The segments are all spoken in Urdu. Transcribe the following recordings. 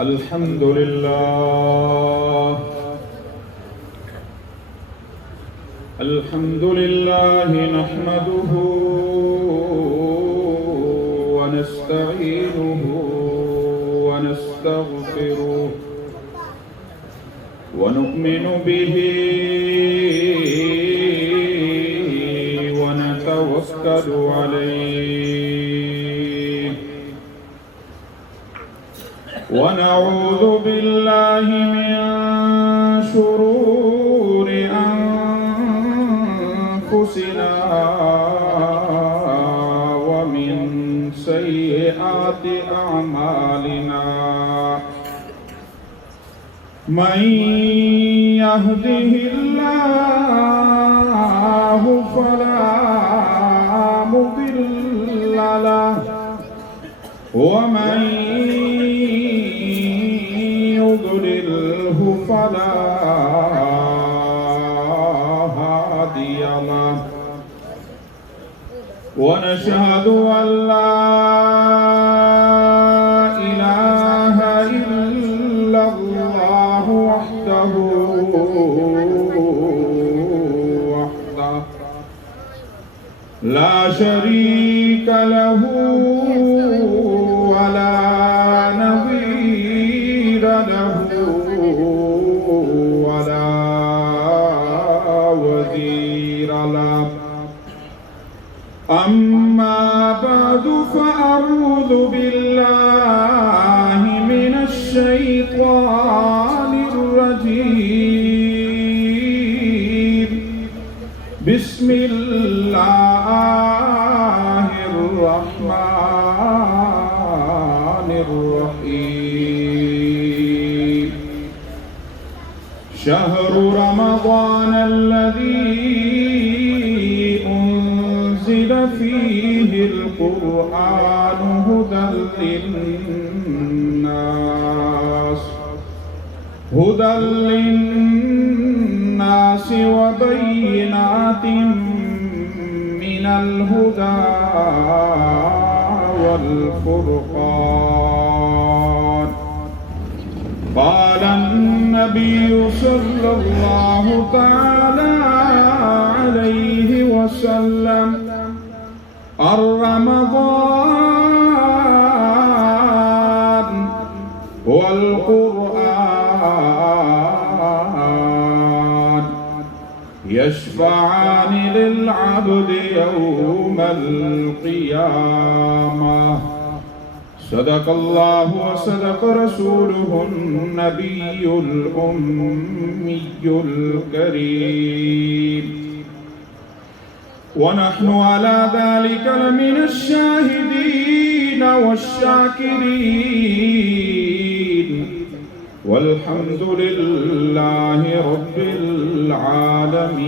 الحمد لله الحمد لله نحمده ونستعينه ونستغفره ونؤمن به ونتوكل عليه ونعوذ بالله من شرور أنفسنا ومن سيئات أعمالنا من يهده الله فلا مضل له ومن يضلله فلا هادي له ونشهد أن لا إله إلا الله وحده لا شريك له ولا نظير له ولا وزير له أما بعد فأعوذ بالله من الشيطان الرجيم بسم الله الرحمن الرحيم شهر رمضان الذي أنزل فيه القرآن هدى للناس وبينات من الهدى والفرقان قال النبي صلى الله تعالى عليه وسلم الرمضان والقرآن يشفعان للعبد يوم القيامة صدق الله وصدق رسوله النبي الأمي الكريم ونحن على ذلك لمن الشاهدين والشاكرين والحمد لله رب العالمين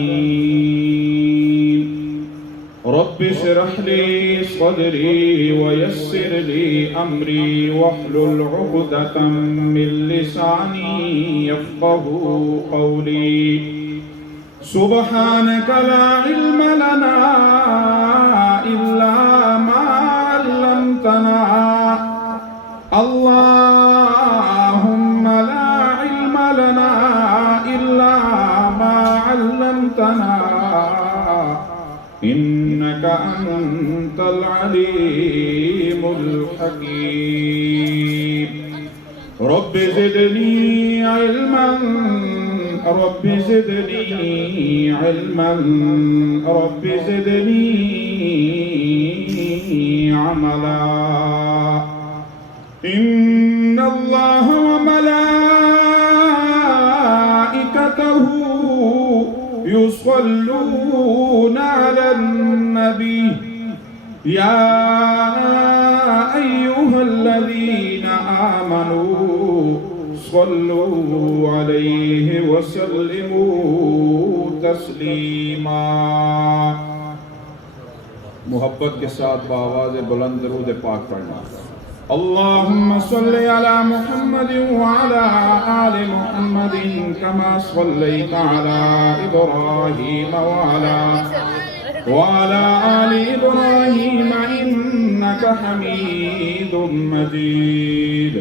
رب اشرح لي صدري ويسر لي أمري واحلل عقدة من لساني يفقه قولي سبحانك لا علم لنا إلا ما علمتنا اللهم لا علم لنا إلا ما علمتنا إنك أنت العليم الحكيم رب زدني علما رب زدني علما رب زدني عملا إن الله وملائكته يصلون على النبي يا أيها الذين آمنوا صلوا عليه وسلموا تسلیما. محبت کے ساتھ بآواز بلند درود پاک پڑھنا. اللهم صل على محمد وعلى آل محمد كما صليت على إبراهيم وعلى آل إبراهيم إنك حميد مجيد.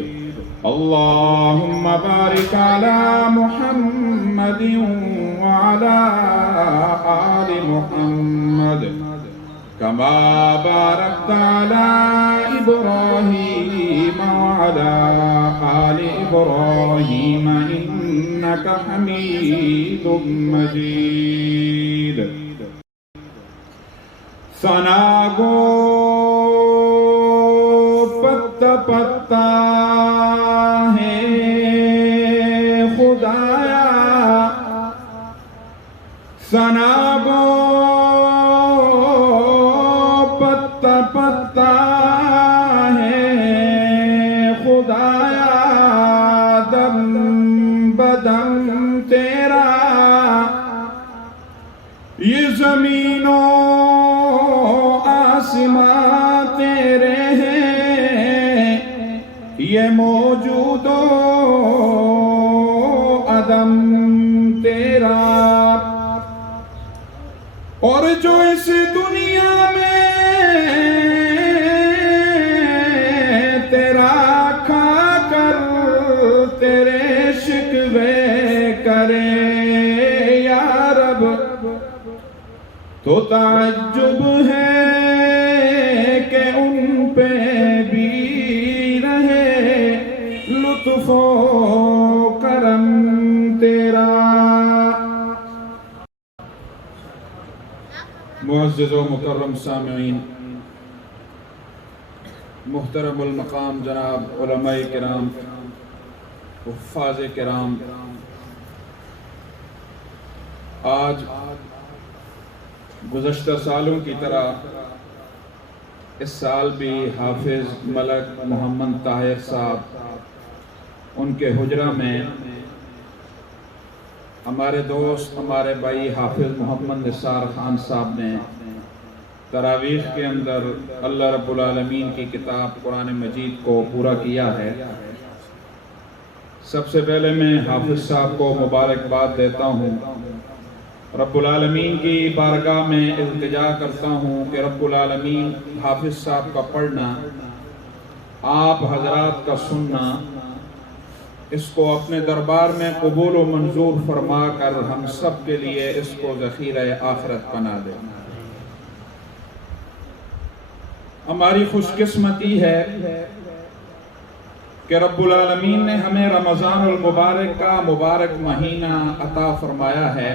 اللهم بارك على محمد وعلى آل محمد كما باركت على إبراهيم وعلى آل إبراهيم إنك حميد مجيد. ثنا گو پتا پتا ہے خدایا، ثنا گو پتا پتا ہے خدایا، دم بدم تیرا یہ زمین و آسمان تیرے ہیں، یہ موجود و عدم تیرا، اور جو اس دنیا میں تیرا کھا کر تیرے شکوے کرے یا رب، تو تعجب ہے کہ ان پہ بھی رہے لطف و کرم تیرا. معزز و مکرم سامعین، محترم المقام جناب علماء کرام، حفاظ کرام، آج گزشتہ سالوں کی طرح اس سال بھی حافظ ملک محمد طاہر صاحب ان کے حجرہ میں ہمارے دوست، ہمارے بھائی حافظ محمد نثار خان صاحب نے تراویح کے اندر اللہ رب العالمین کی کتاب قرآن مجید کو پورا کیا ہے. سب سے پہلے میں حافظ صاحب کو مبارکباد دیتا ہوں. رب العالمین کی بارگاہ میں التجا کرتا ہوں کہ رب العالمین حافظ صاحب کا پڑھنا، آپ حضرات کا سننا، اس کو اپنے دربار میں قبول و منظور فرما کر ہم سب کے لیے اس کو ذخیرہ آخرت بنا دے. ہماری خوش قسمتی ہے کہ رب العالمین نے ہمیں رمضان المبارک کا مبارک مہینہ عطا فرمایا ہے.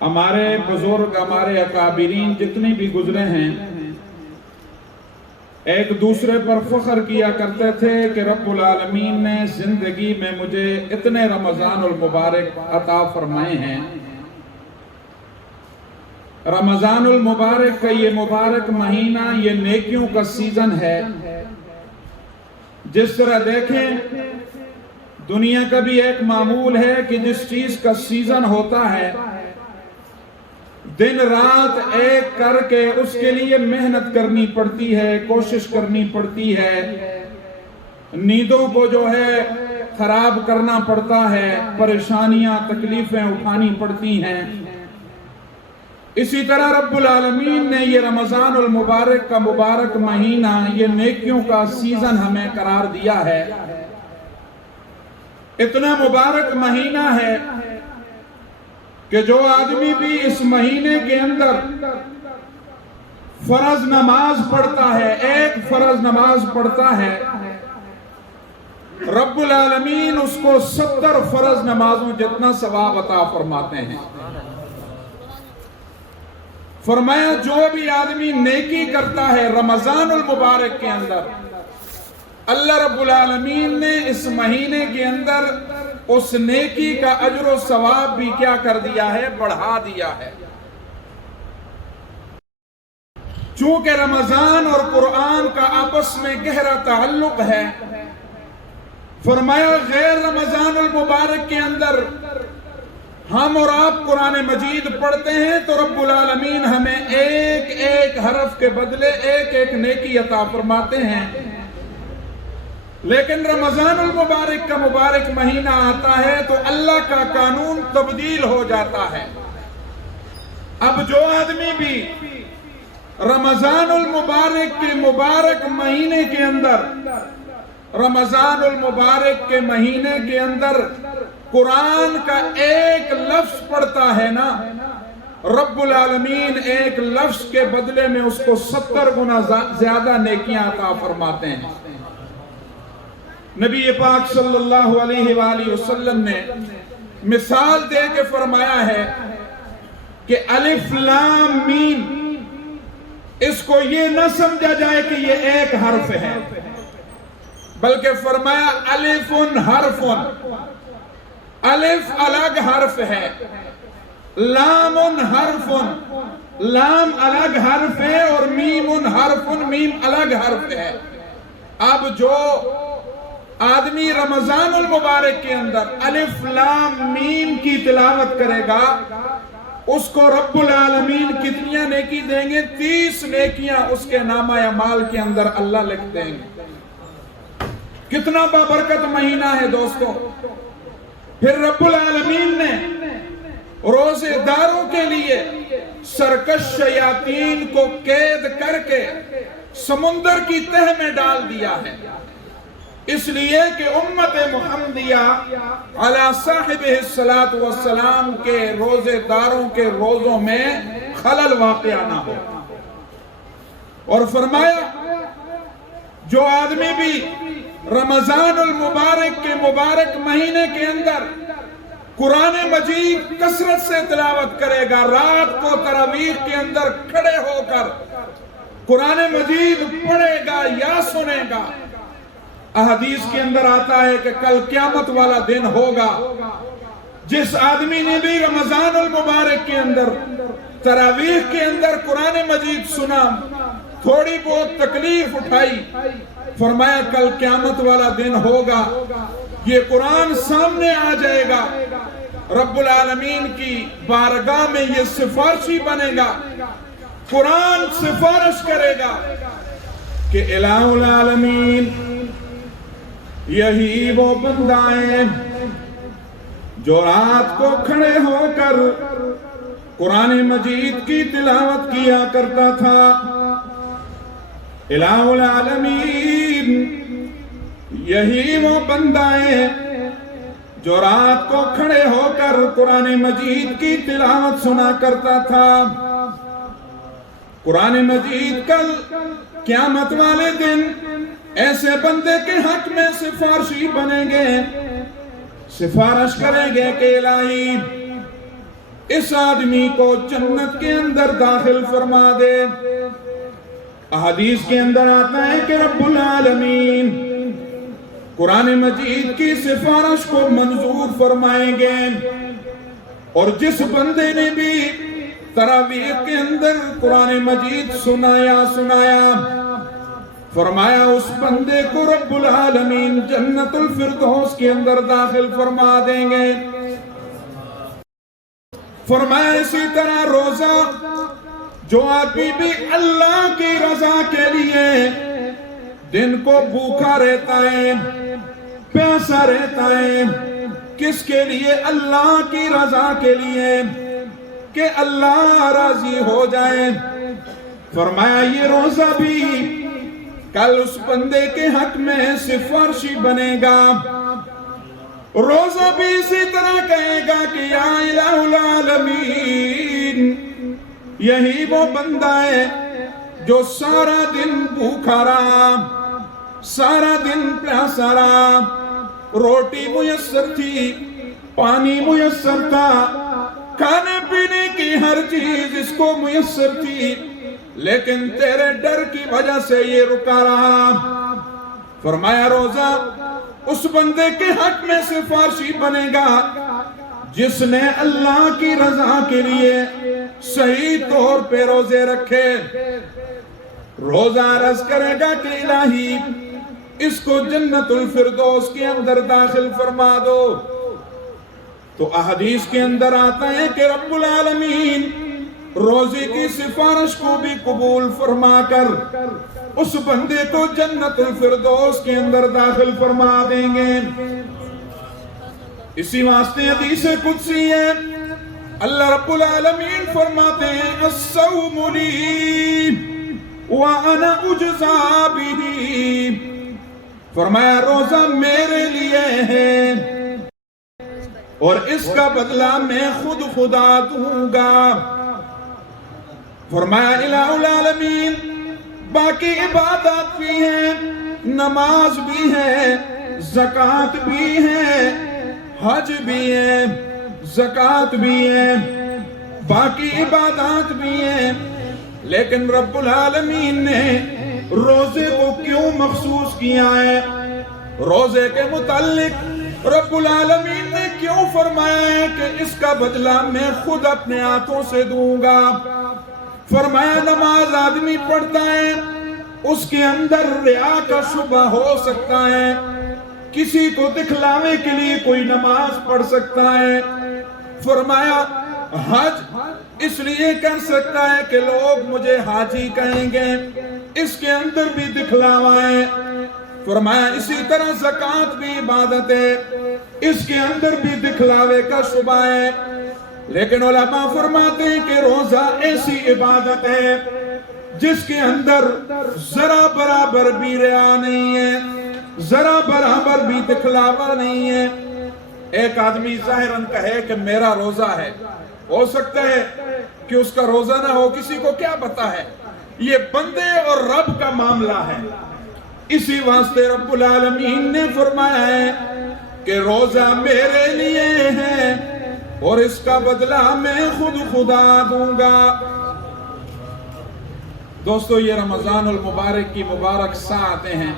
ہمارے بزرگ، ہمارے اکابرین جتنے بھی گزرے ہیں، ایک دوسرے پر فخر کیا کرتے تھے کہ رب العالمین نے زندگی میں مجھے اتنے رمضان المبارک عطا فرمائے ہیں. رمضان المبارک کا یہ مبارک مہینہ یہ نیکیوں کا سیزن ہے. جس طرح دیکھیں دنیا کا بھی ایک معمول ہے کہ جس چیز کا سیزن ہوتا ہے دن رات ایک کر کے اس کے لیے محنت کرنی پڑتی ہے، کوشش کرنی پڑتی ہے، نیندوں کو جو ہے خراب کرنا پڑتا ہے، پریشانیاں تکلیفیں اٹھانی پڑتی ہیں. اسی طرح رب العالمین نے یہ رمضان المبارک کا مبارک مہینہ یہ نیکیوں کا سیزن ہمیں قرار دیا ہے. اتنا مبارک مہینہ ہے کہ جو آدمی بھی اس مہینے کے اندر فرض نماز پڑھتا ہے، ایک فرض نماز پڑھتا ہے، رب العالمین اس کو 70 فرض نمازوں جتنا ثواب عطا فرماتے ہیں. فرمایا جو بھی آدمی نیکی کرتا ہے رمضان المبارک کے اندر، اللہ رب العالمین نے اس مہینے کے اندر اس نیکی کا اجر و ثواب بھی کیا کر دیا ہے، بڑھا دیا ہے. چونکہ رمضان اور قرآن کا آپس میں گہرا تعلق ہے، فرمایا غیر رمضان المبارک کے اندر ہم اور آپ قرآن مجید پڑھتے ہیں تو رب العالمین ہمیں ایک ایک حرف کے بدلے ایک ایک نیکی عطا فرماتے ہیں. لیکن رمضان المبارک کا مبارک مہینہ آتا ہے تو اللہ کا قانون تبدیل ہو جاتا ہے. اب جو آدمی بھی رمضان المبارک کے مبارک مہینے کے اندر رمضان المبارک کے مہینے کے اندر قرآن کا ایک لفظ پڑھتا ہے نا، رب العالمین ایک لفظ کے بدلے میں اس کو 70 گنا زیادہ نیکیاں عطا فرماتے ہیں۔ نبی پاک صلی اللہ علیہ وآلہ وسلم نے مثال دے کے فرمایا ہے کہ الف لام میم، اس کو یہ نہ سمجھا جائے کہ یہ ایک حرف ہے، بلکہ فرمایا الف حرف، الف الگ حرف ہے، لام حرف، لام الگ حرف ہے، اور میم حرف، میم الگ حرف ہے۔ اب جو آدمی رمضان المبارک کے اندر الف لام میم کی تلاوت کرے گا، اس کو رب العالمین کتنیاں نیکی دیں گے؟ 30 نیکیاں اس کے نامہ اعمال کے اندر اللہ لکھ دیں گے۔ کتنا بابرکت مہینہ ہے دوستو۔ پھر رب العالمین نے روزے داروں کے لیے سرکش شیاطین کو قید کر کے سمندر کی تہ میں ڈال دیا ہے، اس لیے کہ امت محمدیہ علی صاحبہ الصلاۃ والسلام کے روزے داروں کے روزوں میں خلل واقع نہ ہو۔ اور فرمایا جو آدمی بھی رمضان المبارک کے مبارک مہینے کے اندر قرآن مجید کثرت سے تلاوت کرے گا، رات کو تراویح کے اندر کھڑے ہو کر قرآن مجید پڑھے گا یا سنے گا، احادیث کے اندر آتا ہے کہ کل قیامت والا دن ہوگا، جس آدمی نے بھی رمضان المبارک کے اندر تراویح کے اندر قرآن مجید سنا، تھوڑی بہت تکلیف اٹھائی، فرمایا کل قیامت والا دن ہوگا، یہ قرآن سامنے آ جائے گا، رب العالمین کی بارگاہ میں یہ سفارشی بنے گا، قرآن سفارش کرے گا کہ الہ العالمین یہی وہ بندہ ہے جو رات کو کھڑے ہو کر قرآن مجید کی تلاوت کیا کرتا تھا۔ الہ العالمین یہی وہ بندہ ہے جو رات کو کھڑے ہو کر قرآن مجید کی تلاوت سنا کرتا تھا۔ قرآن مجید کل قیامت والے دن ایسے بندے کے حق میں سفارشی بنیں گے، سفارش کریں گے کہ الہی اس آدمی کو جنت کے اندر داخل فرما دے۔ احادیث کے اندر آتا ہے کہ رب العالمین قرآن مجید کی سفارش کو منظور فرمائیں گے، اور جس بندے نے بھی تراویح کے اندر قرآن مجید سنایا فرمایا اس بندے کو رب العالمین جنت الفردوس کے اندر داخل فرما دیں گے۔ فرمایا اسی طرح روزہ جو آدمی بھی اللہ کی رضا کے لیے دن کو بھوکا رہتا ہے، پیاسا رہتا ہے، کس کے لیے؟ اللہ کی رضا کے لیے، کہ اللہ راضی ہو جائے۔ فرمایا یہ روزہ بھی کل اس بندے کے حق میں سفارشی بنے گا۔ روزہ بھی اسی طرح کہے گا کہ یا الہ العالمین یہی وہ بندہ ہے جو سارا دن بھوکا رہا، سارا دن پیاسا رہا، روٹی میسر تھی، پانی میسر تھا، کھانے پینے کی ہر چیز اس کو میسر تھی، لیکن تیرے ڈر کی وجہ سے یہ رکا رہا۔ فرمایا روزہ اس بندے کے حق میں سفارشی بنے گا جس نے اللہ کی رضا کے لیے صحیح طور پہ روزے رکھے۔ روزہ عرض کرے گا کہ الہی اس کو جنت الفردوس کے اندر داخل فرما دو۔ تو احادیث کے اندر آتا ہے کہ رب العالمین روزے کی سفارش کو بھی قبول فرما کر اس بندے کو جنت الفردوس کے اندر داخل فرما دیں گے۔ اسی واسطے حدیث قدسی ہے، اللہ رب العالمین فرماتے ہیں الصوم لی وانا اجزا بہ۔ فرمایا روزہ میرے لیے ہے اور اس کا بدلہ میں خدا دوں گا۔ فرمایا الہ العالمین باقی عبادات بھی ہیں، نماز بھی ہے، زکوٰۃ بھی ہے، حج بھی ہے، زکوٰۃ بھی ہے، باقی عبادات بھی ہیں، لیکن رب العالمین نے روزے کو کیوں مخصوص کیا ہے؟ روزے کے متعلق رب العالمین نے کیوں فرمایا ہے کہ اس کا بدلہ میں خود اپنے ہاتھوں سے دوں گا؟ فرمایا نماز آدمی پڑھتا ہے، اس کے اندر ریا کا شبہ ہو سکتا ہے، کسی کو دکھلاوے کے لیے کوئی نماز پڑھ سکتا ہے۔ فرمایا حج اس لیے کر سکتا ہے کہ لوگ مجھے حاجی کہیں گے، اس کے اندر بھی دکھلاوا ہے۔ فرمایا اسی طرح زکوٰۃ بھی عبادت ہے، اس کے اندر بھی دکھلاوے کا شبہ ہے، لیکن علماء فرماتے ہیں کہ روزہ ایسی عبادت ہے جس کے اندر ذرا برابر بھی ریا نہیں ہے، ذرا برابر بھی دکھلاوا نہیں ہے۔ ایک آدمی ظاہراً کہے کہ میرا روزہ ہے، ہو سکتا ہے کہ اس کا روزہ نہ ہو، کسی کو کیا پتا ہے؟ یہ بندے اور رب کا معاملہ ہے۔ اسی واسطے رب العالمین نے فرمایا ہے کہ روزہ میرے لیے ہے اور اس کا بدلہ میں خدا دوں گا۔ دوستو یہ رمضان المبارک کی مبارک ساعتیں ہیں،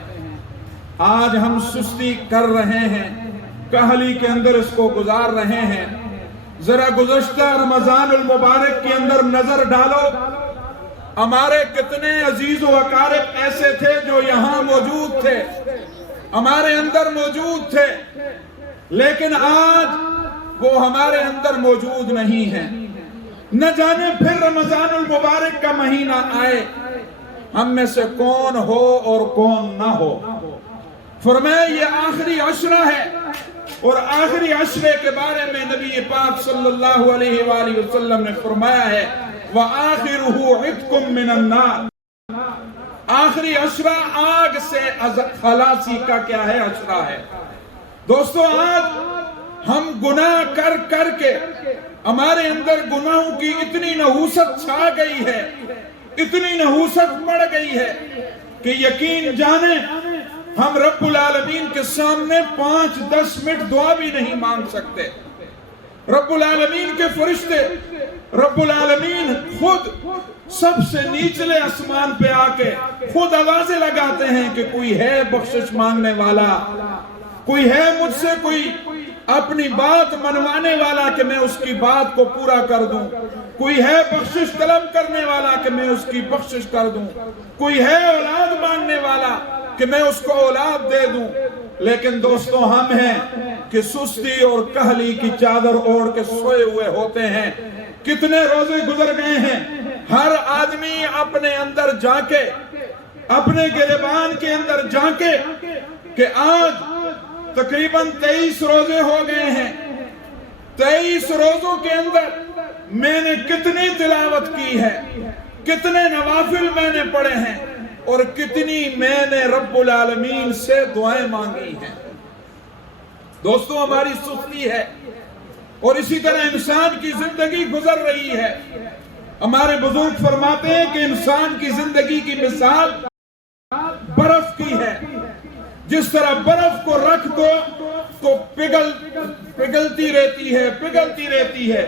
آج ہم سستی کر رہے ہیں، کہلی کے اندر اس کو گزار رہے ہیں۔ ذرا گزشتہ رمضان المبارک کے اندر نظر ڈالو، ہمارے کتنے عزیز و اقارب ایسے تھے جو یہاں موجود تھے، ہمارے اندر موجود تھے، لیکن آج وہ ہمارے اندر موجود نہیں ہیں۔ نہ جانے پھر رمضان المبارک کا مہینہ آئے ہم میں سے کون ہو اور کون نہ ہو۔ فرمایا یہ آخری عشرہ ہے، اور آخری عشرے کے بارے میں نبی پاک صلی اللہ علیہ وآلہ وسلم نے فرمایا ہے وَآخِرُهُ عِتْقٌ مِّنَ النَّارِ، آخری عشرہ آگ سے خلاصی کا کیا ہے؟ عشرہ ہے۔ دوستو آج ہم گناہ کر کر کے ہمارے اندر گناہوں کی اتنی نحوست چھا گئی ہے، اتنی نحوست بڑھ گئی ہے کہ یقین جانیں ہم رب العالمین کے سامنے 5-10 منٹ دعا بھی نہیں مانگ سکتے۔ رب العالمین کے فرشتے، رب العالمین خود سب سے نیچلے آسمان پہ آ کے خود آوازیں لگاتے ہیں کہ کوئی ہے بخشش مانگنے والا، کوئی ہے مجھ سے کوئی اپنی بات منوانے والا کہ میں اس کی بات کو پورا کر دوں، کوئی ہے بخشش طلب کرنے والا کہ میں اس کی بخشش کر دوں، کوئی ہے اولاد مانگنے والا کہ میں اس کو اولاد دے دوں۔ لیکن دوستو ہم ہیں کہ سستی اور کہلی کی چادر اوڑھ کے سوئے ہوئے ہوتے ہیں۔ کتنے روزے گزر گئے ہیں، ہر آدمی اپنے اندر جا کے، اپنے گریبان کے اندر جا کے کہ آج تقریباً 23 روزے ہو گئے ہیں، 23 روزوں کے اندر میں نے کتنی تلاوت کی ہے، کتنے نوافل میں نے پڑھے ہیں، اور کتنی میں نے رب العالمین سے دعائیں مانگی ہیں۔ دوستو ہماری سستی ہے، اور اسی طرح انسان کی زندگی گزر رہی ہے۔ ہمارے بزرگ فرماتے ہیں کہ انسان کی زندگی کی مثال برف کی ہے، جس طرح برف کو رکھ دو تو پگھلتی رہتی ہے۔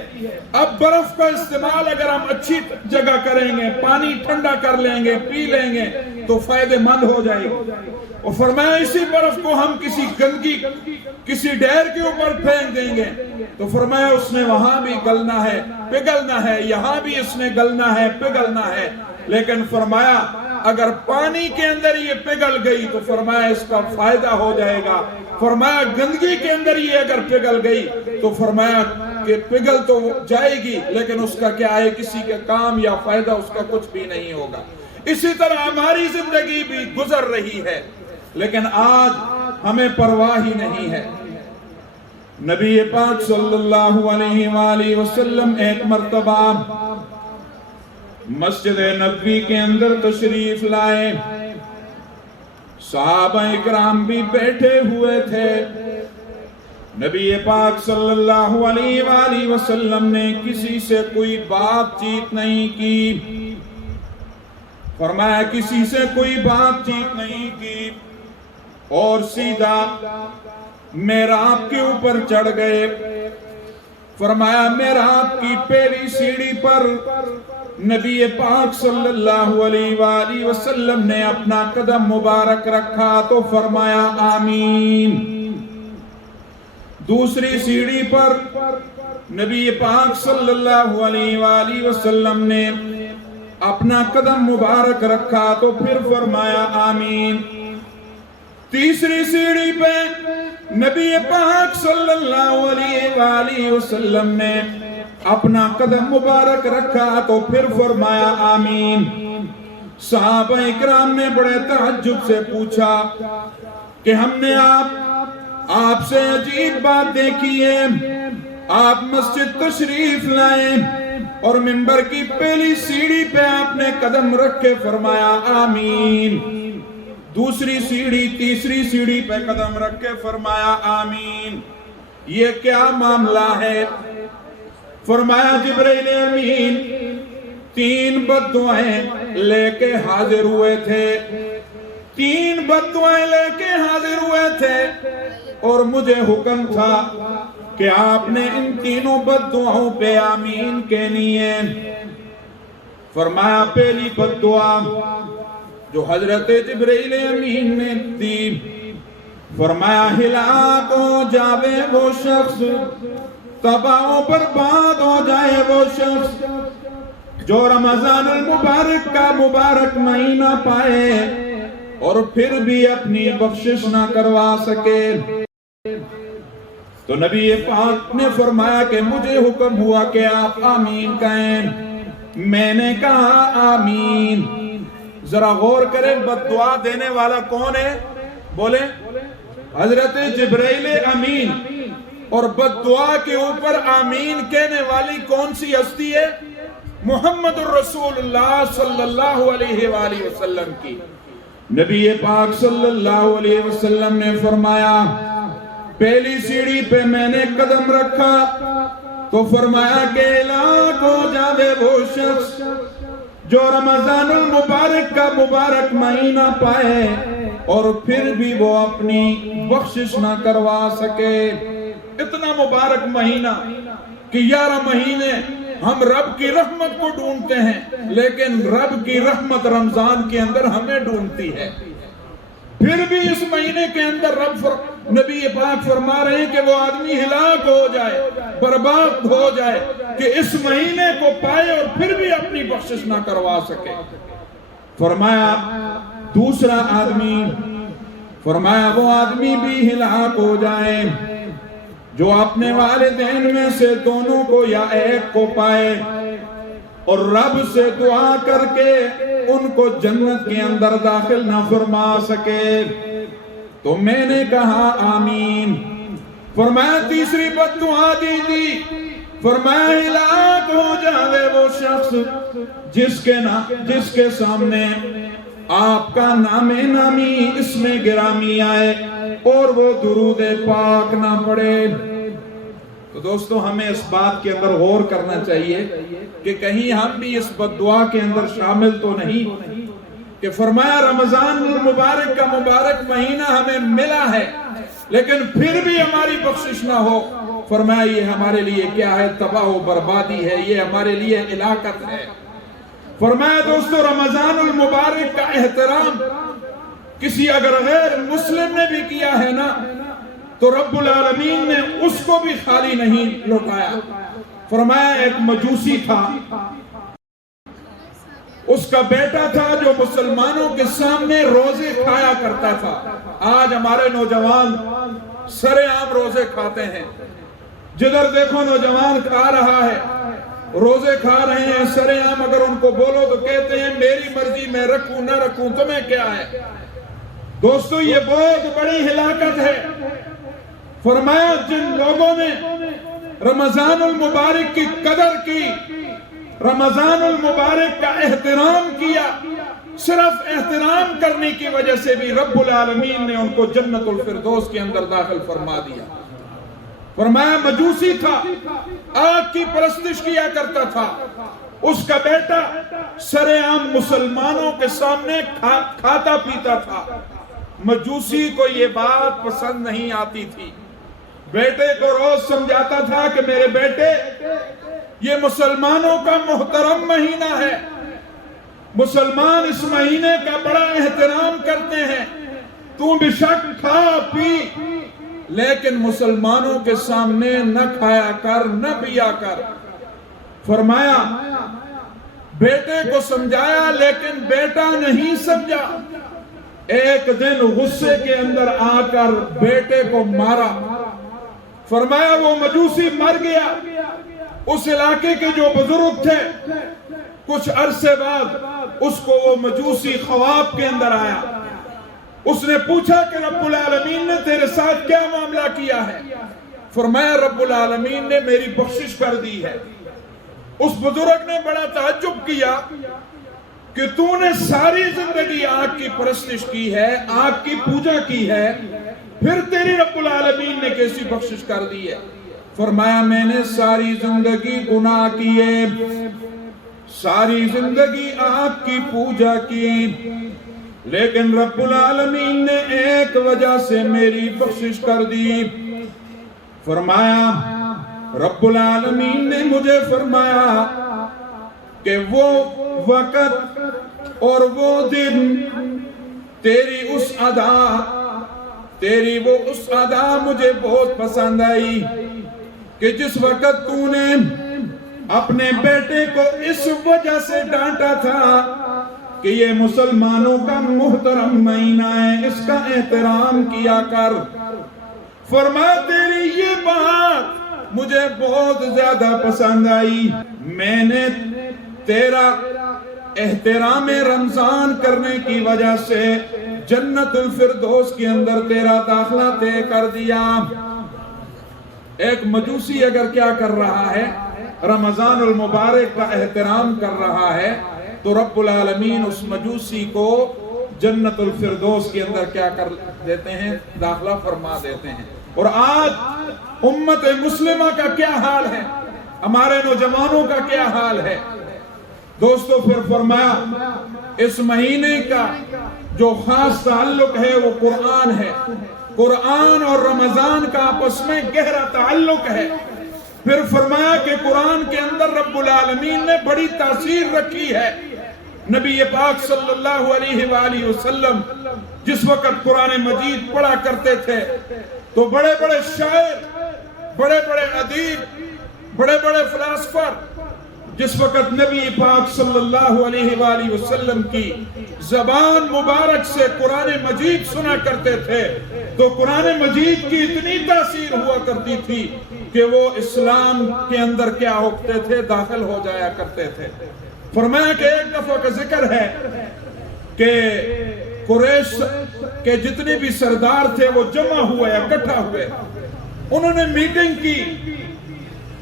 اب برف کا استعمال اگر ہم اچھی جگہ کریں گے، پانی ٹھنڈا کر لیں گے، پی لیں گے تو فائدہ مند ہو جائے گی۔ اور فرمایا اسی برف کو ہم کسی گندگی، کسی ڈھیر کے اوپر پھینک دیں گے تو فرمایا اس نے وہاں بھی گلنا ہے، پگھلنا ہے، یہاں بھی اس نے گلنا ہے، پگھلنا ہے۔ لیکن فرمایا اگر پانی کے اندر یہ پگھل گئی تو فرمایا اس کا فائدہ ہو جائے گا۔ فرمایا گندگی کے اندر یہ اگر پگھل گئی تو فرمایا کہ پگھل تو جائے گی لیکن اس کا کیا ہے، کسی کے کام یا فائدہ اس کا کچھ بھی نہیں ہوگا۔ اسی طرح ہماری زندگی بھی گزر رہی ہے، لیکن آج ہمیں پرواہ ہی نہیں ہے۔ نبی پاک صلی اللہ علیہ وآلہ وسلم ایک مرتبہ مسجد نبوی کے اندر تشریف لائے، صحابہ اکرام بھی بیٹھے ہوئے تھے. نبی پاک صلی اللہ علیہ وآلہ وسلم نے کسی سے کوئی بات چیت نہیں کی. فرمایا کسی سے کوئی بات چیت نہیں کی اور سیدھا محراب کے اوپر چڑھ گئے. فرمایا محراب کی پہلی سیڑھی پر نبی پاک صلی اللہ علیہ وآلہ وسلم نے اپنا قدم مبارک رکھا تو فرمایا آمین. دوسری سیڑھی پر نبی پاک صلی اللہ علیہ وآلہ وسلم نے اپنا قدم مبارک رکھا تو پھر فرمایا آمین. تیسری سیڑھی پہ نبی پاک صلی اللہ علیہ وآلہ وسلم نے اپنا قدم مبارک رکھا تو پھر فرمایا آمین. صحابہ اکرام نے بڑے تعجب سے پوچھا کہ ہم نے آپ سے عجیب بات دیکھی ہے. آپ مسجد تشریف لائے اور منبر کی پہلی سیڑھی پہ آپ نے قدم رکھ کے فرمایا آمین. دوسری سیڑھی تیسری سیڑھی پہ قدم رکھ کے فرمایا آمین. یہ کیا معاملہ ہے؟ فرمایا جبرائیل امین 3 بددعائیں لے کے حاضر ہوئے تھے. 3 بددعائیں لے کے حاضر ہوئے تھے اور مجھے حکم تھا کہ آپ نے ان تینوں بددعاؤں پہ آمین کہنی ہے. فرمایا پہلی بددعا جو حضرت جبرائیل امین نے دی، فرمایا ہلاک ہو جاوے وہ شخص، تباہ و برباد ہو جائے وہ شخص جو رمضان المبارک کا مبارک مہینہ پائے اور پھر بھی اپنی بخشش نہ کروا سکے. تو نبی پاک نے فرمایا کہ مجھے حکم ہوا کہ آپ آمین کہیں. میں نے کہا آمین. ذرا غور کریں بددعا دینے والا کون ہے؟ بولے حضرت جبرائیل امین. اور بددعا کے اوپر آمین کہنے والی کون سی ہستی ہے؟ محمد الرسول اللہ صلی اللہ علیہ وآلہ وسلم کی. نبی پاک صلی اللہ علیہ وسلم نے فرمایا پہلی سیڑھی پہ میں نے قدم رکھا تو فرمایا کہ ہلاک ہو جاوے وہ شخص جو رمضان المبارک کا مبارک مہینہ پائے اور پھر بھی وہ اپنی بخشش نہ کروا سکے. اتنا مبارک مہینہ کہ 11 مہینے ہم رب کی رحمت کو ڈھونڈتے ہیں لیکن رب کی رحمت رمضان کے اندر ہمیں ڈھونڈتی ہے. پھر بھی اس مہینے کے اندر نبی پاک فرما رہے ہیں کہ وہ آدمی ہلاک ہو جائے، برباد ہو جائے کہ اس مہینے کو پائے اور پھر بھی اپنی بخشش نہ کروا سکے. فرمایا دوسرا آدمی، فرمایا وہ آدمی بھی ہلاک ہو جائے جو اپنے والدین میں سے دونوں کو یا ایک کو پائے اور رب سے دعا کر کے ان کو جنت کے اندر داخل نہ فرما سکے. تو میں نے کہا آمین. فرمایا تیسری بددعا دی. فرمایا ہلاک ہو جاوے وہ شخص جس کے سامنے آپ کا نام نامی اسم گرامی آئے اور وہ درود پاک نہ پڑھے. تو دوستو ہمیں اس بات کے اندر غور کرنا چاہیے کہ کہیں ہم بھی اس بددعا کے اندر شامل تو نہیں کہ فرمایا رمضان المبارک کا مبارک مہینہ ہمیں ملا ہے لیکن پھر بھی ہماری بخشش نہ ہو. فرمایا یہ ہمارے لیے کیا ہے؟ تباہ و بربادی ہے، یہ ہمارے لیے ہلاکت ہے. فرمایا دوستو رمضان المبارک کا احترام کسی اگر غیر مسلم نے بھی کیا ہے نا تو رب العالمین نے اس کو بھی خالی نہیں لوٹایا. فرمایا ایک مجوسی تھا، اس کا بیٹا تھا جو مسلمانوں کے سامنے روزے کھایا کرتا تھا. آج ہمارے نوجوان سرے عام روزے کھاتے ہیں، جدھر دیکھو نوجوان کھا رہا ہے، روزے کھا رہے ہیں سرے عام. اگر ان کو بولو تو کہتے ہیں میری مرضی، میں رکھوں نہ رکھوں تمہیں کیا ہے. دوستو یہ بہت بڑی ہلاکت ہے. فرمایا جن لوگوں نے رمضان المبارک کی قدر کی، رمضان المبارک کا احترام کیا، صرف احترام کرنے کی وجہ سے بھی رب العالمین نے ان کو جنت الفردوس کے اندر داخل فرما دیا۔ فرمایا مجوسی تھا، آگ کی پرستش کیا کرتا تھا، اس کا بیٹا سر عام مسلمانوں کے سامنے کھاتا پیتا تھا۔ مجوسی کو یہ بات پسند نہیں آتی تھی، بیٹے کو روز سمجھاتا تھا کہ میرے بیٹے یہ مسلمانوں کا محترم مہینہ ہے، مسلمان اس مہینے کا بڑا احترام کرتے ہیں، تو بے شک کھا پی لیکن مسلمانوں کے سامنے نہ کھایا کر نہ پیا کر۔ فرمایا بیٹے کو سمجھایا لیکن بیٹا نہیں سمجھا، ایک دن غصے کے اندر آ کر بیٹے کو مارا۔ فرمایا وہ مجوسی مر گیا۔ اس علاقے کے جو بزرگ تھے کچھ عرصے بعد اس کو وہ مجوسی خواب کے اندر آیا، اس نے پوچھا کہ رب العالمین نے تیرے ساتھ کیا معاملہ کیا ہے؟ فرمایا رب العالمین نے میری بخشش کر دی ہے۔ اس بزرگ نے بڑا تعجب کیا کہ تو نے ساری زندگی آگ کی پرستش کی ہے، آگ کی پوجا کی ہے، پھر تیری رب العالمین نے کیسی بخشش کر دی ہے؟ فرمایا میں نے ساری زندگی گناہ کیے، ساری زندگی آگ کی پوجا کی، لیکن رب العالمین نے ایک وجہ سے میری بخشش کر دی۔ فرمایا رب العالمین نے مجھے فرمایا کہ وہ وقت اور وہ دن تیری وہ اس ادا مجھے بہت پسند آئی کہ جس وقت تو نے اپنے بیٹے کو اس وجہ سے ڈانٹا تھا کہ یہ مسلمانوں کا محترم مہینہ ہے، اس کا احترام کیا کر۔ فرمایا تیری یہ بات مجھے بہت زیادہ پسند آئی، میں نے تیرا احترام رمضان کرنے کی وجہ سے جنت الفردوس کے اندر تیرا داخلہ طے کر دیا۔ ایک مجوسی اگر کیا کر رہا ہے، رمضان المبارک کا احترام کر رہا ہے، تو رب العالمین اس مجوسی کو جنت الفردوس کے اندر کیا کر دیتے ہیں؟ داخلہ فرما دیتے ہیں۔ اور آج امت مسلمہ کا کیا حال ہے، ہمارے نوجوانوں کا کیا حال ہے؟ دوستو پھر فرمایا اس مہینے کا جو خاص تعلق ہے وہ قرآن ہے، قرآن اور رمضان کا آپس میں گہرا تعلق ہے۔ پھر فرمایا کہ قرآن کے اندر رب العالمین نے بڑی تاثیر رکھی ہے۔ نبی پاک صلی اللہ علیہ وآلہ وسلم جس وقت قرآن مجید پڑھا کرتے تھے تو بڑے بڑے شاعر، بڑے بڑے ادیب، بڑے بڑے فلاسفر جس وقت نبی پاک صلی اللہ علیہ وآلہ وسلم کی زبان مبارک سے قرآن مجید سنا کرتے تھے تو قرآن مجید کی اتنی تاثیر ہوا کرتی تھی کہ وہ اسلام کے اندر کیا ہوتے تھے؟ داخل ہو جایا کرتے تھے۔ فرمایا کہ ایک دفعہ کا ذکر ہے کہ قریش کے جتنے بھی سردار تھے وہ جمع ہوئے، اکٹھا ہوئے، انہوں نے میٹنگ کی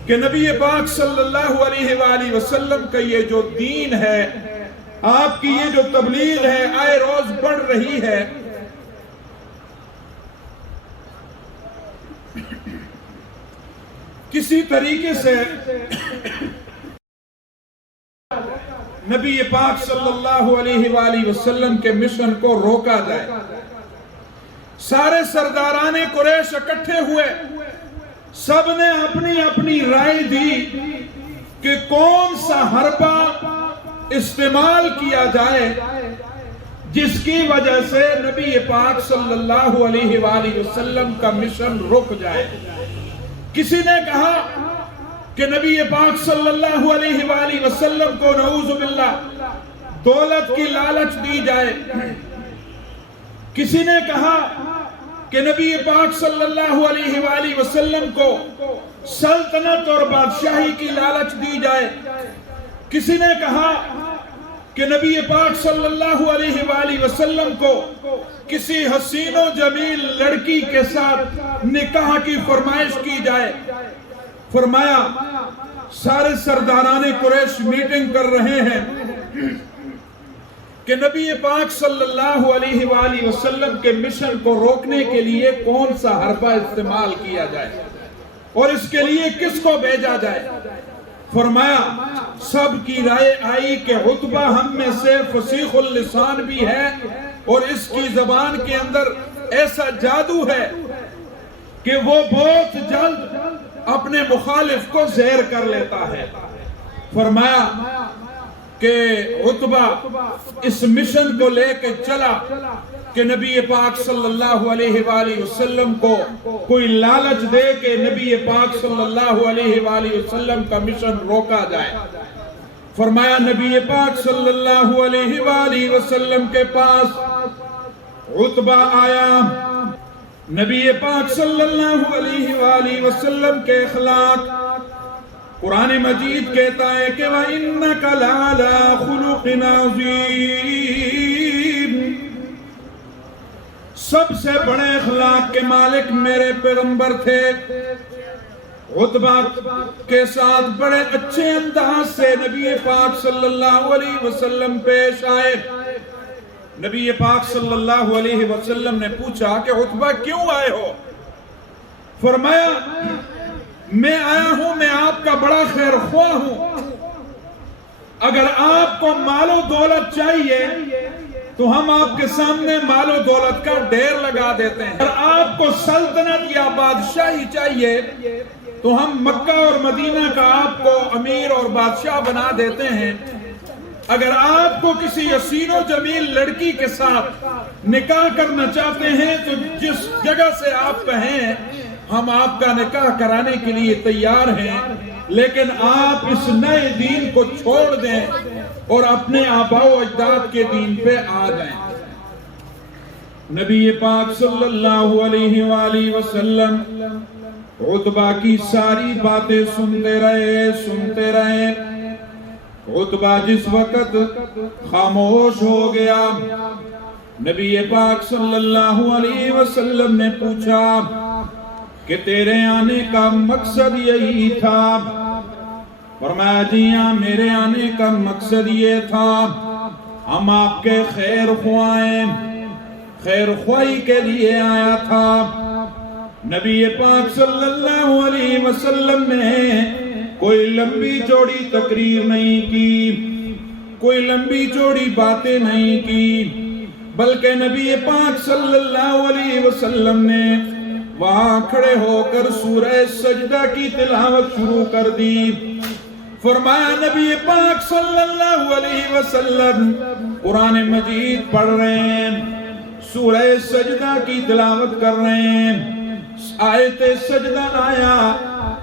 کہ نبی پاک صلی اللہ علیہ وآلہ وسلم کا یہ جو دین ہے، آپ کی یہ جو تبلیغ ہے آئے روز بڑھ رہی ہے، کسی طریقے سے نبی پاک صلی اللہ علیہ وآلہ وسلم کے مشن کو روکا جائے۔ سارے سرداران قریش اکٹھے ہوئے، سب نے اپنی اپنی رائے دی کہ کون سا حربہ استعمال کیا جائے جس کی وجہ سے نبی پاک صلی اللہ علیہ وآلہ وسلم کا مشن رک جائے۔ کسی نے کہا کہ نبی پاک صلی اللہ علیہ وآلہ وسلم کو نعوذ باللہ دولت کی لالچ دی جائے۔ کسی نے کہا کہ نبی پاک صلی اللہ علیہ وآلہ وسلم کو سلطنت اور بادشاہی کی لالچ دی جائے۔ کسی نے کہا کہ نبی پاک صلی اللہ علیہ وآلہ وسلم کو کسی حسین و جمیل لڑکی کے ساتھ نکاح کی فرمائش کی جائے۔ فرمایا سارے سرداران قریش میٹنگ کر رہے ہیں کہ نبی پاک صلی اللہ علیہ وآلہ وسلم کے مشن کو روکنے کے لیے کون سا حربہ استعمال کیا جائے اور اس کے لیے کس کو بھیجا جائے۔ فرمایا سب کی رائے آئی کہ عتبہ ہم میں سے فصیح اللسان بھی ہے اور اس کی زبان کے اندر ایسا جادو ہے کہ وہ بہت جلد اپنے مخالف کو زہر کر لیتا ہے۔ فرمایا کہ عتبہ اس مشن کو لے کے چلا کہ نبی پاک صلی اللہ علیہ وآلہ وسلم کو کوئی لالچ دے کہ نبی پاک صلی اللہ علیہ وآلہ وسلم کا مشن روکا جائے۔ فرمایا نبی پاک صلی اللہ علیہ وآلہ وسلم کے پاس عتبہ آیا۔ نبی پاک صلی اللہ علیہ وآلہ وسلم کے اخلاق قرآن مجید کہتا ہے کہ وَإِنَّكَ لَعَلَىٰ خُلُقٍ عَظِيمٍ، سب سے بڑے اخلاق کے مالک میرے پیغمبر تھے۔ عتبہ کے ساتھ بڑے اچھے انداز سے نبی پاک صلی اللہ علیہ وسلم پیش آئے۔ نبی پاک صلی اللہ علیہ وسلم نے پوچھا کہ عتبہ کیوں آئے ہو؟ فرمایا میں آیا ہوں، میں آپ کا بڑا خیر خواہ ہوں، اگر آپ کو مال و دولت چاہیے تو ہم آپ کے سامنے مال و دولت کا ڈھیر لگا دیتے ہیں، اگر آپ کو سلطنت یا بادشاہی چاہیے تو ہم مکہ اور مدینہ کا آپ کو امیر اور بادشاہ بنا دیتے ہیں، اگر آپ کو کسی حسین و جمیل لڑکی کے ساتھ نکاح کرنا چاہتے ہیں تو جس جگہ سے آپ کہیں ہم آپ کا نکاح کرانے کے لیے تیار ہیں، لیکن آپ اس نئے دین کو چھوڑ دیں اور اپنے آباء و اجداد کے دین پہ آ جائیں۔ نبی پاک صلی اللہ علیہ وآلہ وسلم عتبہ کی ساری باتیں سنتے رہے۔ عتبہ جس وقت خاموش ہو گیا، نبی پاک صلی اللہ علیہ وسلم نے پوچھا کہ تیرے آنے کا مقصد یہی تھا؟ فرمایا جی ہاں، میرے آنے کا مقصد یہ تھا، ہم آپ کے خیر خواہی کے لیے آیا تھا۔ نبی پاک صلی اللہ علیہ وسلم نے کوئی لمبی چوڑی تقریر نہیں کی، کوئی لمبی چوڑی باتیں نہیں کی، بلکہ نبی پاک صلی اللہ علیہ وسلم نے وہاں کھڑے ہو کر سورہ سجدہ کی تلاوت شروع کر دی۔ فرمایا نبی پاک صلی اللہ علیہ وسلم قرآن مجید پڑھ رہے ہیں، سورہ سجدہ کی تلاوت کر رہے ہیں، آیت سجدہ آیا،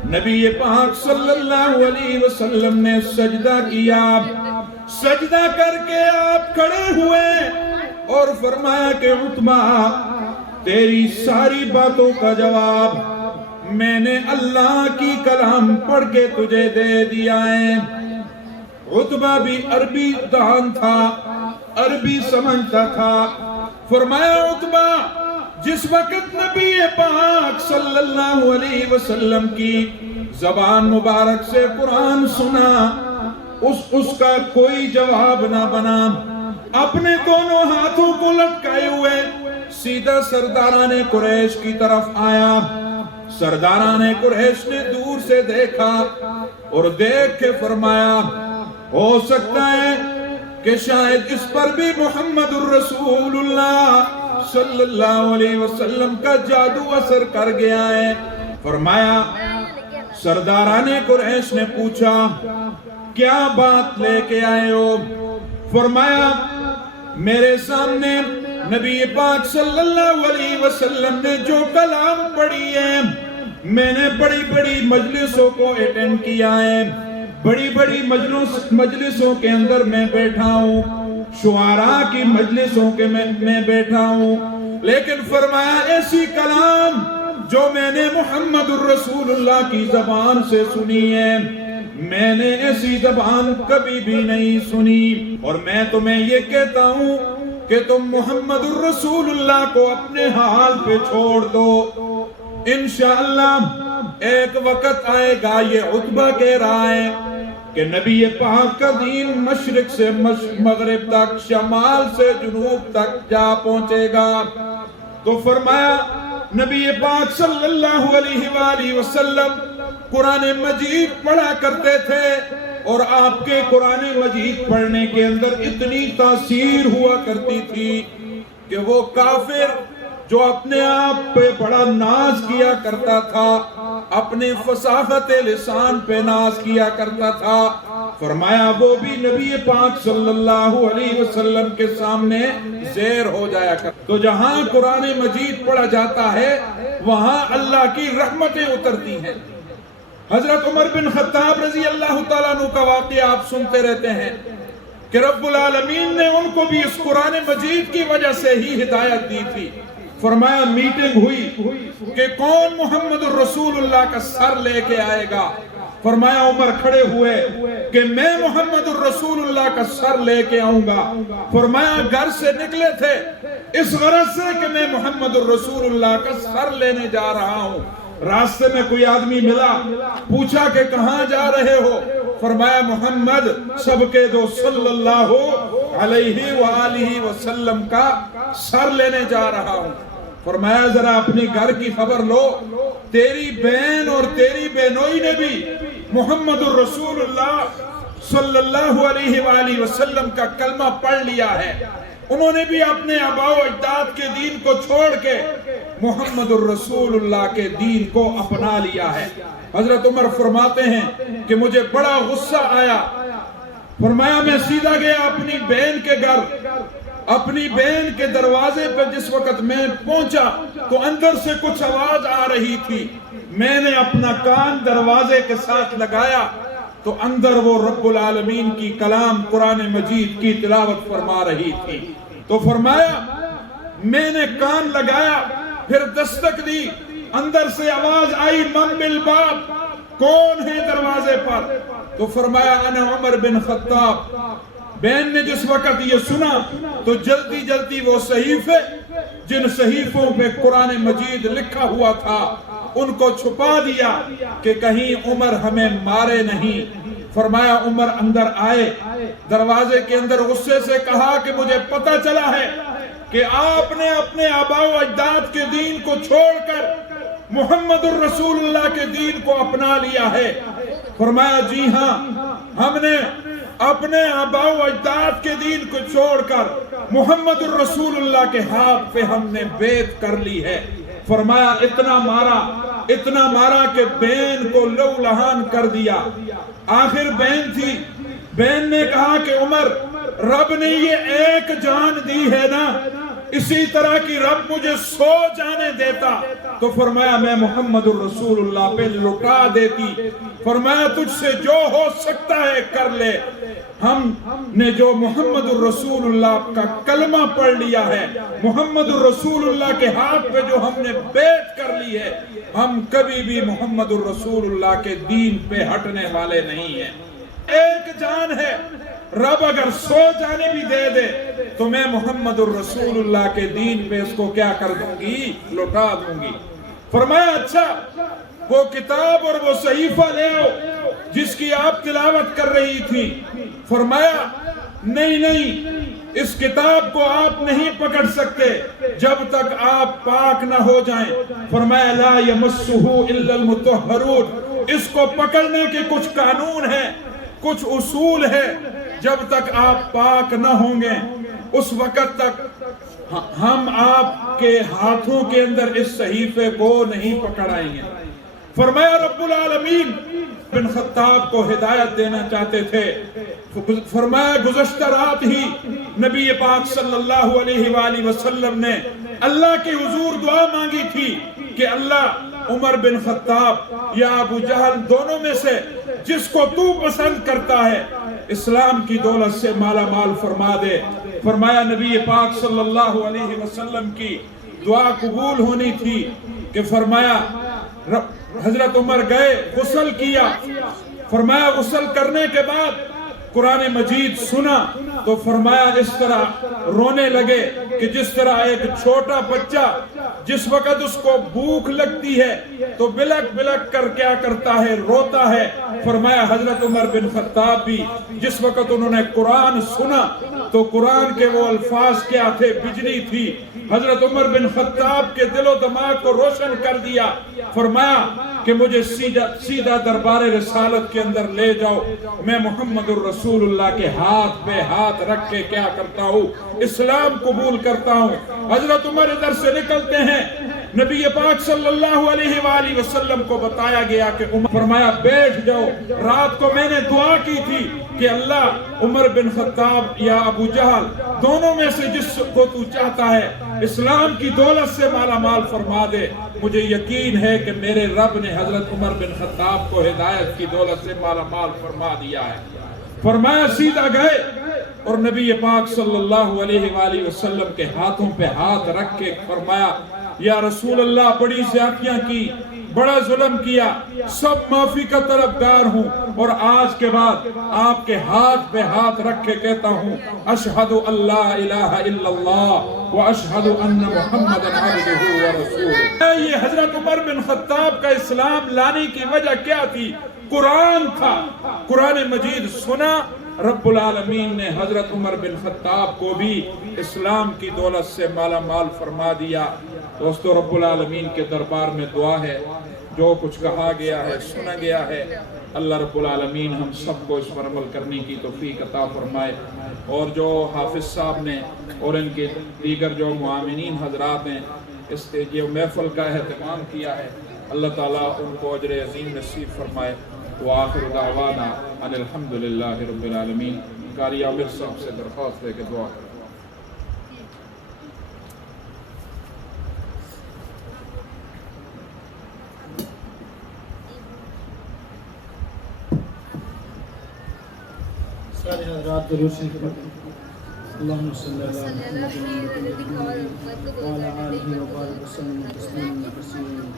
نبی پاک صلی اللہ علیہ وسلم نے سجدہ کیا، سجدہ کر کے آپ کھڑے ہوئے اور فرمایا کہ عتبہ تیری ساری باتوں کا جواب میں نے اللہ کی کلام پڑھ کے تجھے دے دیا ہے۔ عتبہ بھی عربی دان تھا، عربی سمجھتا تھا۔ فرمایا عتبہ جس وقت نبی پاک صلی اللہ علیہ وسلم کی زبان مبارک سے قرآن سنا، اس کا کوئی جواب نہ بنا، اپنے دونوں ہاتھوں کو لٹکائے ہوئے سیدھا سرداران قریش کی طرف آیا۔ سرداران قریش نے دور سے دیکھا اور دیکھ کے فرمایا ہو سکتا ہے کہ شاید اس پر بھی محمد الرسول اللہ صلی اللہ علیہ وسلم کا جادو اثر کر گیا ہے۔ فرمایا سرداران قریش نے پوچھا کیا بات لے کے آئے ہو؟ فرمایا میرے سامنے نبی پاک صلی اللہ علیہ وسلم نے جو کلام پڑھی ہے، میں نے بڑی بڑی مجلسوں کو اٹینڈ کیا ہے، بڑی بڑی مجلسوں کے اندر میں بیٹھا ہوں، شعراء کی مجلسوں کے میں بیٹھا ہوں، لیکن فرمایا ایسی کلام جو میں نے محمد الرسول اللہ کی زبان سے سنی ہے، میں نے ایسی زبان کبھی بھی نہیں سنی، اور میں تمہیں یہ کہتا ہوں کہ تم محمد الرسول اللہ کو اپنے حال پہ چھوڑ دو، انشاءاللہ ایک وقت آئے گا، یہ عتبہ کہہ رہا ہے، کہ نبی پاک کا دین مشرق سے مغرب تک، شمال سے جنوب تک جا پہنچے گا۔ تو فرمایا نبی پاک صلی اللہ علیہ وآلہ وسلم قرآن مجید پڑھا کرتے تھے، اور آپ کے قرآن مجید پڑھنے کے اندر اتنی تاثیر ہوا کرتی تھی کہ وہ کافر جو اپنے آپ پہ بڑا ناز کیا کرتا تھا، اپنے فصاحت لسان پہ ناز کیا کرتا تھا، فرمایا وہ بھی نبی پاک صلی اللہ علیہ وسلم کے سامنے زیر ہو جایا کرتا۔ تو جہاں قرآن مجید پڑھا جاتا ہے وہاں اللہ کی رحمتیں اترتی ہیں۔ حضرت عمر بن خطاب رضی اللہ تعالیٰ عنہ کا واقعہ آپ سنتے رہتے ہیں کہ رب العالمین نے ان کو بھی اس قرآن مجید کی وجہ سے ہی ہدایت دی تھی۔ فرمایا میٹنگ ہوئی کہ کون محمد الرسول اللہ کا سر لے کے آئے گا۔ فرمایا عمر کھڑے ہوئے کہ میں محمد الرسول اللہ کا سر لے کے آؤں گا۔ فرمایا گھر سے نکلے تھے اس غرض سے کہ میں محمد الرسول اللہ کا سر لینے جا رہا ہوں۔ راستے میں کوئی آدمی ملا، پوچھا کہ کہاں جا رہے ہو؟ فرمایا محمد سب کے دو صلی اللہ علیہ وآلہ وسلم کا سر لینے جا رہا ہوں۔ فرمایا ذرا اپنی گھر کی خبر لو، تیری بہن اور تیری بہنوئی نے بھی محمد الرسول اللہ صلی اللہ علیہ وآلہ وسلم کا کلمہ پڑھ لیا ہے، انہوں نے بھی اپنے آباء و اجداد کے دین کو چھوڑ کے محمد الرسول اللہ کے دین کو اپنا لیا ہے۔ حضرت عمر فرماتے ہیں کہ مجھے بڑا غصہ آیا۔ فرمایا میں سیدھا گیا اپنی بہن کے گھر، اپنی بہن کے دروازے پہ جس وقت میں پہنچا تو اندر سے کچھ آواز آ رہی تھی۔ میں نے اپنا کان دروازے کے ساتھ لگایا تو اندر وہ رب العالمین کی کلام قرآن مجید کی تلاوت فرما رہی تھی۔ تو فرمایا میں نے کان لگایا، پھر دستک دی، اندر سے آواز آئی من بالباب، کون ہے دروازے پر؟ تو فرمایا انا عمر بن خطاب۔ بہن نے جس وقت یہ سنا تو جلدی جلدی وہ صحیفے جن صحیفوں پہ قرآن مجید لکھا ہوا تھا ان کو چھپا دیا کہ کہیں عمر ہمیں مارے نہیں۔ فرمایا عمر اندر آئے، دروازے کے اندر غصے سے کہا کہ مجھے پتہ چلا ہے کہ آپ نے اپنے آباء و اجداد کے دین کو چھوڑ کر محمد الرسول اللہ کے دین کو اپنا لیا ہے۔ فرمایا جی ہاں، ہم نے اپنے آباء و اجداد کے دین کو چھوڑ کر محمد الرسول اللہ کے ہاتھ پہ ہم نے بیعت کر لی ہے۔ فرمایا اتنا مارا کہ بہن کو لو لہان کر دیا۔ آخر بہن تھی، بہن نے کہا کہ عمر رب نے یہ ایک جان دی ہے نا، اسی طرح کی رب مجھے 100 جانیں دیتا تو فرمایا میں محمد الرسول اللہ پہ لٹا دیتی۔ فرمایا تجھ سے جو ہو سکتا ہے کر لے۔ ہم نے جو محمد الرسول اللہ کا کلمہ پڑھ لیا ہے، محمد الرسول اللہ کے ہاتھ پہ جو ہم نے بیعت کر لی ہے، ہم کبھی بھی محمد الرسول اللہ کے دین پہ ہٹنے والے نہیں ہیں۔ ایک جان ہے، رب اگر 100 جانیں بھی دے دے تو میں محمد الرسول اللہ کے دین پہ اس کو کیا کر دوں گی؟ لٹا دوں گی۔ فرمایا اچھا وہ کتاب اور وہ صحیفہ لے آؤ جس کی آپ تلاوت کر رہی تھی۔ فرمایا نہیں، اس کتاب کو آپ نہیں پکڑ سکتے جب تک آپ پاک نہ ہو جائیں۔ فرمایا لا یمسہ الا المطہرون، اس کو پکڑنے کے کچھ قانون ہیں، کچھ اصول ہے، جب تک آپ پاک نہ ہوں گے اس وقت تک ہم آپ کے ہاتھوں کے اندر اس صحیفے کو نہیں پکڑ آئیں گے۔ فرمایا رب العالمین بن خطاب کو ہدایت دینا چاہتے تھے۔ فرمایا گزشتہ رات ہی نبی پاک صلی اللہ علیہ وآلہ وسلم نے اللہ کے حضور دعا مانگی تھی کہ اللہ عمر بن خطاب یا ابو جہل دونوں میں سے جس کو تو پسند کرتا ہے اسلام کی دولت سے مالا مال فرما دے۔ فرمایا نبی پاک صلی اللہ علیہ وسلم کی دعا قبول ہونی تھی کہ فرمایا حضرت عمر گئے، غسل کیا۔ فرمایا غسل کرنے کے بعد قرآن مجید سنا تو فرمایا اس طرح رونے لگے کہ جس طرح ایک چھوٹا بچہ جس وقت اس کو بھوک لگتی ہے تو بلک بلک کر کیا کرتا ہے، روتا ہے۔ فرمایا حضرت عمر بن خطاب بھی جس وقت انہوں نے قرآن سنا تو قرآن کے وہ الفاظ کیا تھے، بجلی تھی، حضرت عمر بن خطاب کے دل و دماغ کو روشن کر دیا۔ فرمایا کہ مجھے سیدھا دربار رسالت کے اندر لے جاؤ، میں محمد الرسول اللہ کے ہاتھ پہ ہاتھ رکھ کے کیا کرتا ہوں، اسلام قبول کرتا ہوں۔ حضرت عمر ادھر سے نکلتے ہیں، نبی پاک صلی اللہ علیہ وآلہ وسلم کو بتایا گیا کہ عمر، فرمایا بیٹھ جاؤ۔ رات کو میں نے دعا کی تھی کہ اللہ عمر بن خطاب یا ابو جہل دونوں میں سے جس کو تو چاہتا ہے اسلام کی دولت سے مالا مال فرما دے۔ مجھے یقین ہے کہ میرے رب نے حضرت عمر بن خطاب کو ہدایت کی دولت سے مالا مال فرما دیا ہے۔ فرمایا سیدھا گئے اور نبی پاک صلی اللہ علیہ وآلہ وسلم کے ہاتھوں پہ ہاتھ رکھ کے فرمایا یا رسول اللہ، بڑی زیادتیاں کی، بڑا ظلم کیا، سب معافی کا طلبگار ہوں، اور آج کے بعد آپ کے ہاتھ پہ ہاتھ رکھ کے کہتا ہوں اشہد اللہ الہ الا اللہ واشہد ان محمد عبدہ ورسولہ۔ یہ حضرت عمر بن خطاب کا اسلام لانے کی وجہ کیا تھی؟ قرآن تھا۔ قرآن مجید سنا، رب العالمین نے حضرت عمر بن خطاب کو بھی اسلام کی دولت سے مالا مال فرما دیا۔ دوستو، رب العالمین کے دربار میں دعا ہے، جو کچھ کہا گیا ہے، سنا گیا ہے، اللہ رب العالمین ہم سب کو اس پر عمل کرنے کی توفیق عطا فرمائے، اور جو حافظ صاحب نے اور ان کے دیگر جو معاونین حضرات ہیں اس جو محفل کا اہتمام کیا ہے، اللہ تعالیٰ ان کو اجر عظیم نصیب فرمائے۔ وآخر دعوانا ان الحمدللہ رب العالمین۔ قاری عامر صاحب سے درخواست ہے کہ دعا کریں۔ سارے حضرات درود شریف پڑھیں۔ اللہم صلی اللہ علیہ وعلی آلہ وبارک وسلم تسلیما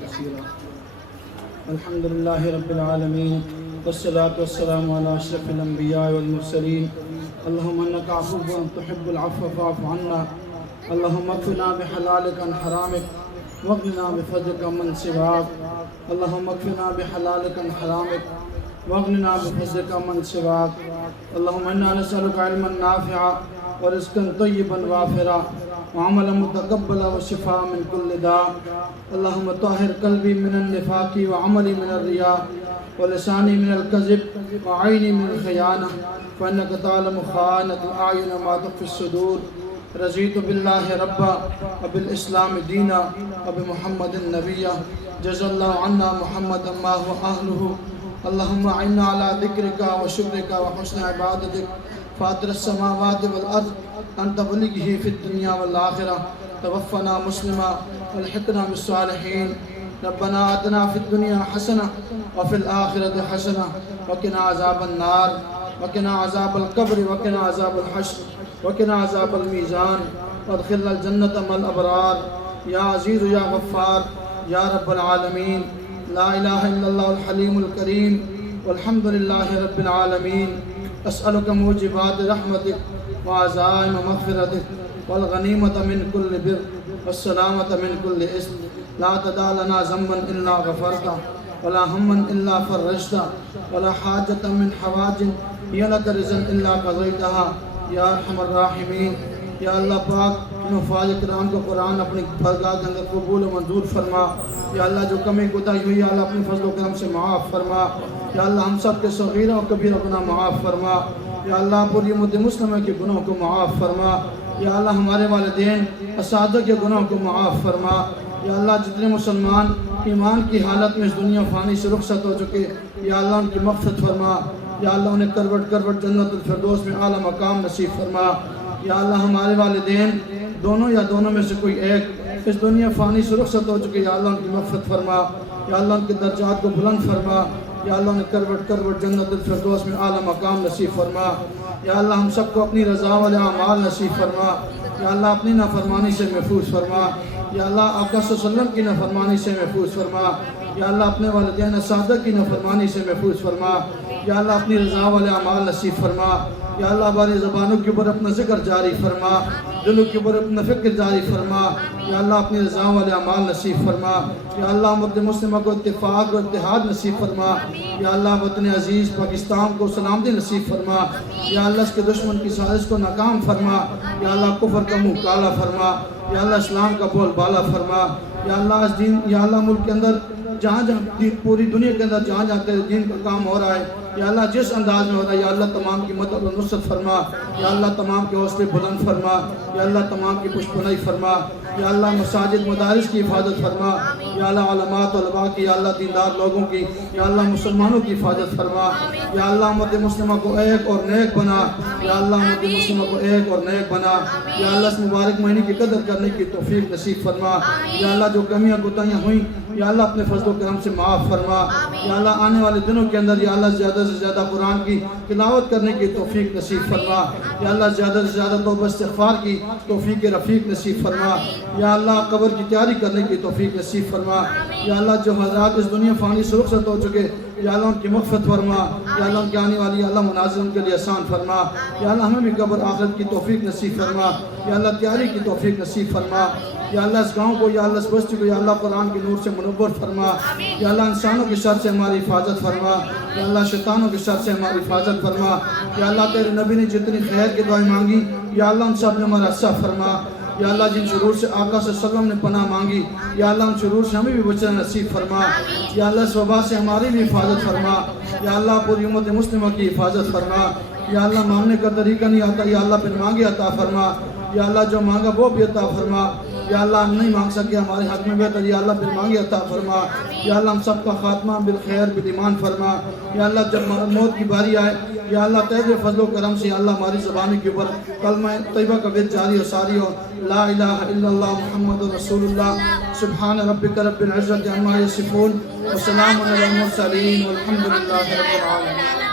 کثیرا۔ الحمدللہ رب العالمین والصلاة والسلام علی اشرف الانبیاء والمرسلین۔ اللہم انک عفو تحب العفو فاعف عنا۔ اللہم اکفنا بحلالک عن حرامک واغننا بفضلک من سواک۔ اللہم اکفنا بحلالک عن حرامک واغننا بفضلک من سواک۔ اللہم انا نسألک علما نافعا ورزقا طیبا وافرا وعملا متقبلا وشفاء من كل داء۔ اللہم طہر قلبی من النفاق وعملی من الریاء ولسانی من الكذب وعینی من الخیانہ فإنک تعلم خائنۃ الأعین وما تخفی الصدور۔ رضیت باللہ ربا وبالاسلام دینا وبمحمد نبیا جزا اللہ عنا محمد ما هو اہلہ۔ اللہم اعنا علی ذکرک وشکرک وحسن عبادتک فاطر السماوات والارض انت ولیہ فی الدنیا والآخرہ توفنا مسلما والحقنا بالصالحین۔ ربنا آتنا فی الدنیا حسنہ وفی الآخرۃ حسنہ وقنا عذاب النار وقنا عذاب القبر وقنا عذاب الحشر وقنا عذاب المیزان وادخلنا الجنة مع الابرار۔ یا عزیز یا غفار یا رب العالمین، لا الہ الا اللہ الحلیم الکریم والحمد للہ رب العالمین۔ اسألک موجبات رحمتک وعزائم مغفرتک والغنیمت من کل بر والسلامت من کل اسم۔ لا تدع لنا ذنبا الا غفرتا ولا ہما الا فرجتا ولا حاجت من حواج ہی لک رضا الا قضیتها یا ارحم الراحمین۔ یا اللہ پاک ان حفاظ کرام کو قرآن اپنی بارگاہ کے اندر قبول و منظور فرما۔ یا اللہ جو کمی کوتاہی ہوئی اللہ اپنے فضل و کرم سے معاف فرما۔ یا اللہ ہم سب کے صغیرہ و کبیرہ گناہ معاف فرما۔ یا اللہ پوری امت مسلمہ کے گناہوں کو معاف فرما۔ یا اللہ ہمارے والدین اساتذہ کے گناہوں کو معاف فرما۔ یا اللہ جتنے مسلمان ایمان کی حالت میں اس دنیا فانی سے رخصت ہو چکے، یا اللہ ان کی مغفرت فرما۔ یا اللہ انہیں کروٹ کروٹ جنت الفردوس میں اعلیٰ مقام نصیب فرما۔ یا اللہ ہمارے والدین دونوں یا دونوں میں سے کوئی ایک اس دنیا فانی سے رخصت ہو چکے، یا اللہ ان کی مغفرت فرما۔ یا اللہ ان کے درجات کو بلند فرما۔ یا اللہ انہیں کروٹ کروٹ جنت الفردوس میں اعلیٰ مقام نصیب فرما۔ یا اللہ ہم سب کو اپنی رضا والے اعمال نصیب فرما۔ یا اللہ اپنی نافرمانی سے محفوظ فرما۔ یا اللہ آقا صلی اللہ علیہ وسلم کی نافرمانی سے محفوظ فرما، یا اللہ اپنے والدین اساتذہ کی نافرمانی سے محفوظ فرما، یا اللہ اپنی رضا والے اعمال نصیب فرما، یا اللہ ہماری زبانوں کے اوپر اپنا ذکر جاری فرما، دلوں کے اوپر اپنا فکر جاری فرما، یا اللہ اپنی رضا والے اعمال نصیب فرما، یا اللہ امت مسلمہ کو اتفاق اور اتحاد نصیب فرما، یا اللہ وطن عزیز پاکستان کو سلامتی نصیب فرما، یا اللہ اس کے دشمن کی سازش کو ناکام فرما، یا اللہ کفر کا منہ کالا فرما، یا اللہ اسلام کا بول بالا فرما، یا اللہ اس دین، یا اللہ ملک کے اندر جہاں پوری دنیا کے اندر جہاں تیرے دین کا کام ہو رہا ہے، یا اللہ جس انداز میں ہو رہا ہے، یا اللہ تمام کی مدد و نصرت فرما، یا اللہ تمام کے حوصلے بلند فرما، یا اللہ تمام کی پشپنائی فرما، یا اللہ مساجد مدارس کی حفاظت فرما، یا اللہ علماء طلباء کی، یا اللہ دیندار لوگوں کی، یا اللہ مسلمانوں کی حفاظت فرما، یا اللہ امت مسلمہ کو ایک اور نیک بنا، یا اللہ امت مسلمہ کو ایک اور نیک بنا، یا اللہ اس مبارک مہینے کی قدر کرنے کی توفیق نصیب فرما، یا اللہ جو کمیاں کوتاہیاں ہوئیں یا اللہ اپنے فضل و کرم سے معاف فرما، یا اللہ آنے والے دنوں کے اندر یا اللہ زیادہ سے زیادہ قرآن کی تلاوت کرنے کی توفیق نصیب فرما، یا اللہ زیادہ سے زیادہ توبہ استغفار کی توفیق رفیق نصیب فرما، یا اللہ قبر کی تیاری کرنے کی توفیق نصیب فرما، یا اللہ جو حضرات اس دنیا فانی سے رخصت ہو چکے یا اللہ ان کی مغفرت فرما، یا اللہ ان کی آنے والی یا اللہ مناظر ان کے لیے آسان فرما، یا اللہ ہمیں بھی قبر آخرت کی توفیق نصیب فرما، یا اللہ تیاری کی توفیق نصیب فرما، یا اللہ اس گاؤں کو یا اللہ اس بستی کو یا اللہ قرآن کے نور سے منور فرما، یا اللہ انسانوں کی شر سے ہماری حفاظت فرما، یا اللہ شیطانوں کی شر سے ہماری حفاظت فرما، یا اللہ تیرے نبی نے جتنی خیر کی دعائیں مانگی یا اللہ ان سب نے ہمارا حصہ فرما، یا اللہ جن شرور سے آقا صلی اللہ علیہ وسلم نے پناہ مانگی یا اللہ ان شرور سے ہمیں بھی بچنا نصیب فرما، یا اللہ اس وبا سے ہماری بھی حفاظت فرما، یا اللہ پوری امت مسلمہ کی حفاظت فرما، یا اللہ مانگنے کا طریقہ نہیں آتا یا اللہ بن مانگے عطا فرما، یا اللہ جو مانگا وہ بھی عطا فرما، یا اللہ ہم نہیں مانگ سکے ہمارے حق میں بہتر یا اللہ بن مانگے عطا فرما، یا اللہ ہم سب کا خاتمہ بالخیر بالایمان فرما، یا اللہ جب موت کی باری آئے یا اللہ تیرے فضل و کرم سے یا اللہ ہماری زبان کے اوپر کلمہ طیبہ کا ورد جاری و ساری ہو، لا الہ الا اللہ محمد رسول اللہ، سبحان ربک رب العزت عما یصفون وسلام علی المرسلین والحمد للہ رب العالمین۔